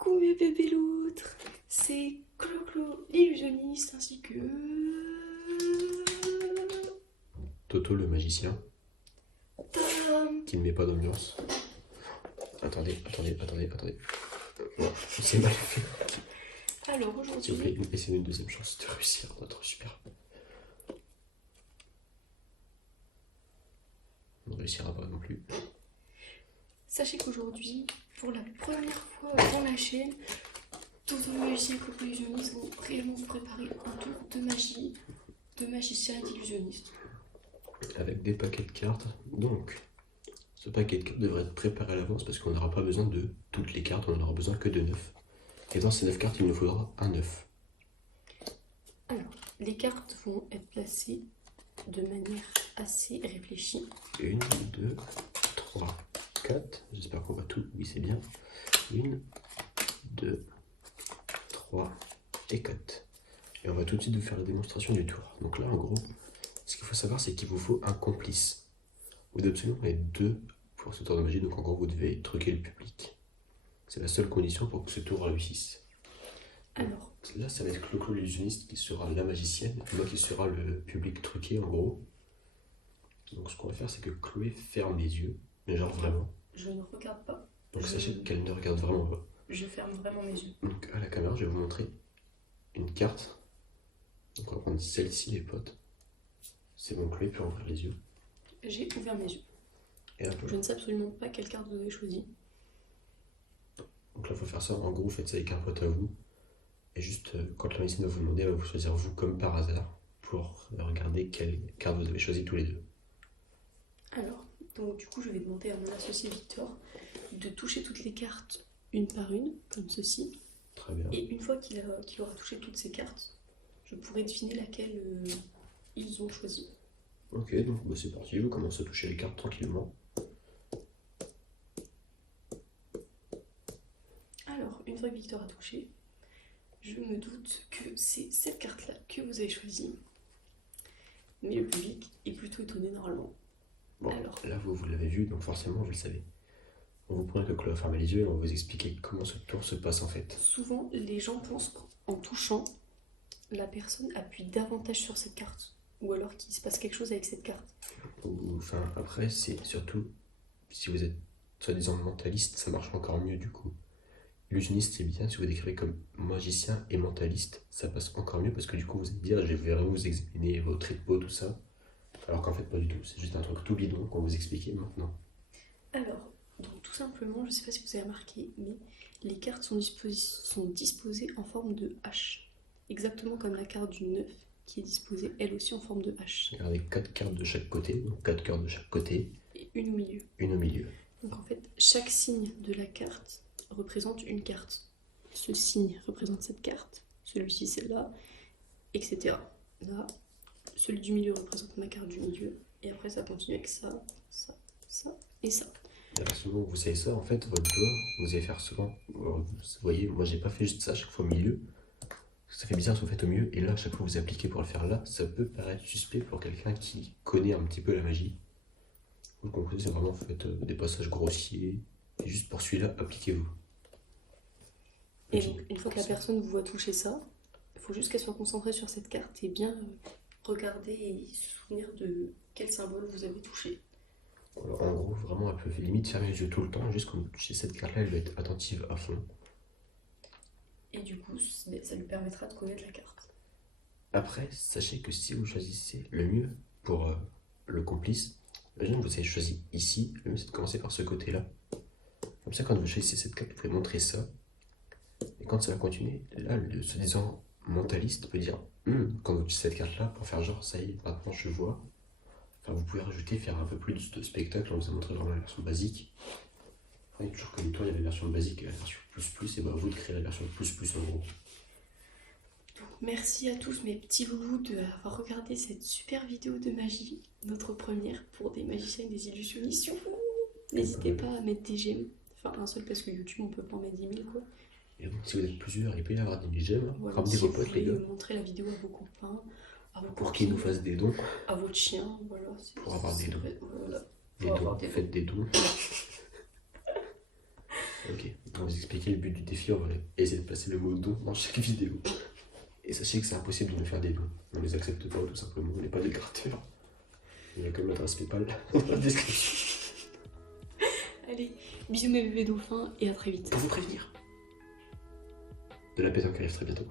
Coucou mes bébés loutres, c'est Clo-Clo l'illusionniste ainsi que... Toto le magicien, Tadam. qui ne met pas d'ambiance. Attendez. Non, c'est mal fait. Alors S'il vous plaît, aujourd'hui, laissez-nous une deuxième chance de réussir notre super. On ne réussira pas non plus. sachez qu'aujourd'hui, pour la première fois dans la chaîne, Toto le magicien et Clo-Clo l'illusionniste vont réellement vous préparer un tour de magie, de magicien et d'illusionniste. Avec des paquets de cartes. Donc, ce paquet de cartes devrait être préparé à l'avance parce qu'on n'aura pas besoin de toutes les cartes, on n'en aura besoin que de 9. Et dans ces 9 cartes, il nous faudra un 9. Alors, les cartes vont être placées de manière assez réfléchie. 1, 2, 3, 4. J'espère qu'on voit tout. Oui, c'est bien. 1, 2, 3 et 4. Et on va tout de suite vous faire la démonstration du tour. Donc là, en gros, ce qu'il faut savoir, c'est qu'il vous faut un complice. Vous devez absolument être 2 pour ce tour de magie. Donc en gros, vous devez truquer le public. C'est la seule condition pour que ce tour réussisse. Alors, Là, ça va être Clo-Clo l'illusionniste qui sera la magicienne, et moi qui sera le public truqué en gros. Donc ce qu'on va faire, c'est que Chloé ferme les yeux, mais genre vraiment. je ne regarde pas, Donc sachez qu'elle ne regarde vraiment pas. je ferme vraiment mes yeux. Donc à la caméra, je vais vous montrer une carte. Donc on va prendre celle-ci, les potes. C'est bon, Chloé peut ouvrir les yeux. J'ai ouvert mes yeux. Et hop, Je ne sais absolument pas quelle carte vous avez choisi. donc là, il faut faire ça. En gros, vous faites ça avec un pote à vous. Et juste, quand la magicienne va vous demander, elle va vous choisir vous comme par hasard pour regarder quelle carte vous avez choisi tous les deux. Alors, donc du coup, je vais demander à mon associé Victor de toucher toutes les cartes une par une, comme ceci. Très bien. Et une fois qu'il aura touché toutes ces cartes, je pourrai deviner laquelle ils ont choisi. Ok, donc bah, c'est parti. Vous commencez à toucher les cartes tranquillement. Alors, une fois que Victor a touché, je me doute que c'est cette carte-là que vous avez choisie. Mais le public est plutôt étonné normalement. Bon, Alors. là, vous l'avez vu, donc forcément, vous le savez. On vous prend que Chloé va fermer les yeux et on va vous expliquer comment ce tour se passe en fait. Souvent, les gens pensent qu'en touchant, la personne appuie davantage sur cette carte. Ou alors qu'il se passe quelque chose avec cette carte. Enfin, après, c'est surtout, si vous êtes soi-disant mentaliste, ça marche encore mieux du coup. Illusionniste, c'est bien, si vous décrivez comme magicien et mentaliste, ça passe encore mieux parce que du coup, vous allez dire, je vais vraiment vous examiner votre rythme, tout ça. Alors qu'en fait, pas du tout, c'est juste un truc tout bidon qu'on va vous expliquer maintenant. Alors, donc tout simplement, je ne sais pas si vous avez remarqué, mais les cartes sont disposées en forme de H. Exactement comme la carte du 9 qui est disposée elle aussi en forme de H. Regardez 4 cartes de chaque côté, donc 4 cartes de chaque côté, Et une au milieu. une au milieu. Donc en fait, chaque signe de la carte représente une carte. Ce signe représente cette carte, celui-ci celle-là, etc. Là, celui du milieu représente ma carte du milieu, et après ça continue avec ça, ça, ça et ça. Et à partir du moment où vous savez ça, en fait, votre doigt, vous allez faire souvent. Vous voyez, moi j'ai pas fait juste ça à chaque fois au milieu. Ça fait bizarre si vous faites au milieu, et là, à chaque fois que vous appliquez pour le faire là, ça peut paraître suspect pour quelqu'un qui connaît un petit peu la magie. Vous comprenez, c'est vraiment faites des passages grossiers, et juste pour celui-là, appliquez-vous. Et donc, une fois que la personne vous voit toucher ça, il faut juste qu'elle soit concentrée sur cette carte et bien regarder et se souvenir de quel symbole vous avez touché. Alors, en gros, vraiment, elle peut limite fermer les yeux tout le temps, juste quand vous touchez cette carte-là, elle va être attentive à fond. Et du coup, ça lui permettra de connaître la carte. Après, sachez que si vous choisissez le mieux pour le complice, imaginez que vous avez choisi ici, le mieux c'est de commencer par ce côté-là. Comme ça, quand vous choisissez cette carte, vous pouvez montrer ça. Et quand ça va continuer, là, le soi-disant mentaliste peut dire quand vous utilisez cette carte-là, pour faire genre, ça y est, maintenant je vois. Enfin, vous pouvez rajouter, faire un peu plus de spectacle. On vous a montré vraiment la version basique. Après, il y a toujours comme toi, il y a la version basique et la version plus, et bah vous de créer la version plus en gros. Donc, merci à tous mes petits loulous d'avoir regardé cette super vidéo de magie, notre première pour des magiciens et des illusionnistes. N'hésitez pas à mettre des j'aime. Enfin, un seul parce que YouTube, on peut pas en mettre 10 000 quoi. Et donc, si vous êtes plusieurs, il peut y avoir des j'aime. Voilà, Ramenez si vos vous potes, les voulez gars, montrer la vidéo à vos copains, à vos pour qu'ils nous copines, fassent des dons. à votre chien, voilà. Pour avoir des dons. Voilà. Des Pour dons, avoir des faites des dons. Ok, on va vous expliquer le but du défi, on va essayer de placer le mot don dans chaque vidéo. Et sachez que c'est impossible de nous faire des dons. On les accepte pas tout simplement, on n'est pas des gratteurs. Il y a comme l'adresse PayPal dans la description. Allez, bisous mes bébés dauphins et à très vite. Pour vous prévenir. De la pétanque arrive très bientôt.